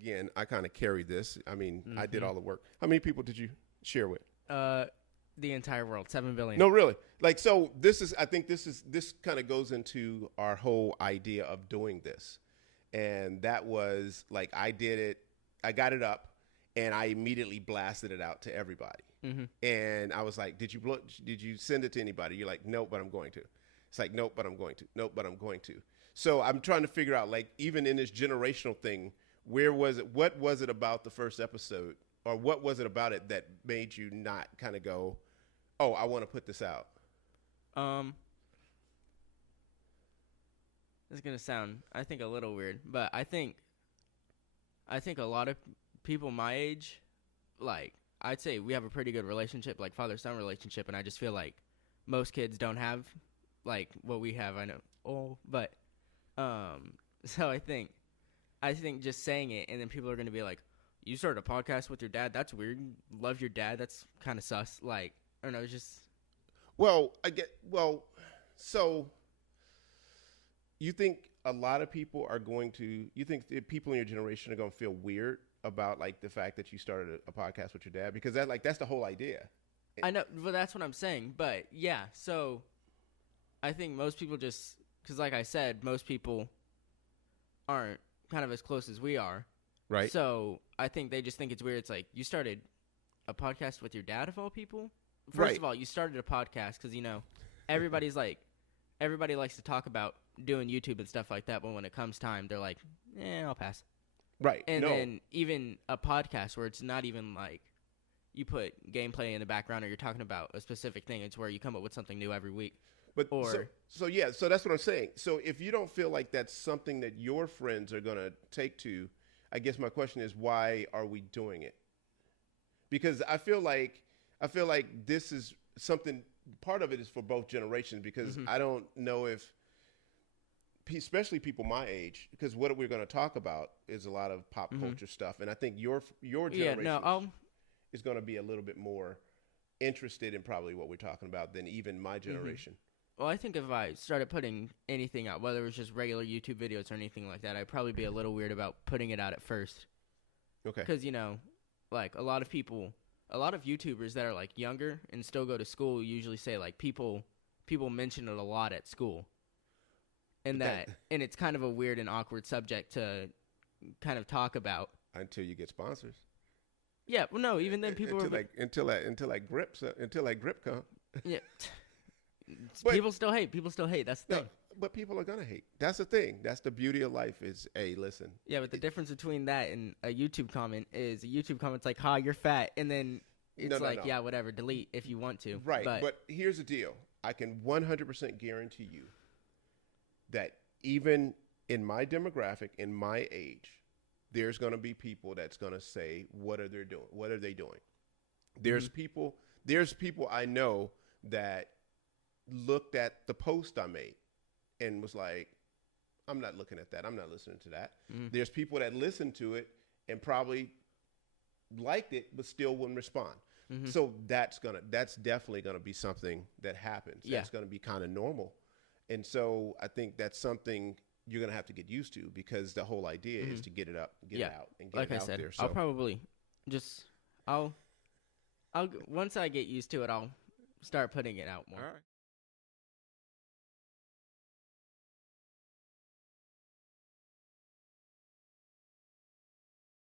again, I kind of carried this. I mean, I did Mhm. all the work. How many people did you share with? The entire world, 7 billion. No, really. Like, so I think this kind of goes into our whole idea of doing this. And that was like, I got it up and I immediately blasted it out to everybody. Mhm. And I was like, did you send it to anybody? You're like, nope, but I'm going to. It's like, nope, but I'm going to. Nope, but I'm going to. So I'm trying to figure out, like, even in this generational thing, where was it? What was it about the first episode, or what was it about it that made you not kind of go, oh, I want to put this out? Um, it's gonna sound, I think, a little weird, but I think a lot of people my age, like, I'd say we have a pretty good relationship, like father-son relationship, and I just feel like most kids don't have, like, what we have. I know, but, so I think just saying it, and then people are gonna be like, "You started a podcast with your dad? That's weird. Love your dad? That's kind of sus." Like, I don't know, it's just. Well, so you think a lot of people are going to, you think that people in your generation are going to feel weird about, like, the fact that you started a podcast with your dad? Because that's the whole idea. I know, well, that's what I'm saying. But yeah, so I think most people just, because like I said, most people aren't kind of as close as we are. Right. So I think they just think it's weird. It's like, you started a podcast with your dad, of all people? First Right. of all, you started a podcast because, everybody likes to talk about doing YouTube and stuff like that. But when it comes time, they're like, I'll pass. Right. And No. then even a podcast where it's not even like you put gameplay in the background or you're talking about a specific thing. It's where you come up with something new every week. But Or so that's what I'm saying. So if you don't feel like that's something that your friends are going to take to, I guess my question is, why are we doing it? Because I feel like this is something, part of it is for both generations, because I don't know if, especially people my age, because what we're going to talk about is a lot of pop culture stuff. And I think your generation is going to be a little bit more interested in probably what we're talking about than even my generation. Well, I think if I started putting anything out, whether it was just regular YouTube videos or anything like that, I'd probably be a little weird about putting it out at first. Okay. Because, like, a lot of YouTubers that are, like, younger and still go to school usually say, like, people mention it a lot at school. And and it's kind of a weird and awkward subject to kind of talk about. Until you get sponsors. Yeah, well, no, even then people until that grip comes. Yeah. But people still hate. That's the thing. But people are gonna hate. That's the thing. That's the beauty of life. Is, hey, listen. Yeah, but the difference between that and a YouTube comment is a YouTube comment's like, "Ha, you're fat," and then it's no. Yeah, whatever, delete if you want to. Right. But here's the deal. I can 100% guarantee you that even in my demographic, in my age, there's gonna be people that's gonna say, "What are they doing? What are they doing?" There's people I know that looked at the post I made and was like, I'm not looking at that. I'm not listening to that. There's people that listened to it and probably liked it, but still wouldn't respond. So that's definitely gonna be something that happens. Yeah. That's gonna be kind of normal. And so I think that's something you're gonna have to get used to, because the whole idea is to get it up, get it out, and get like it I out said, there. So I'll probably just I'll once I get used to it, I'll start putting it out more. all right.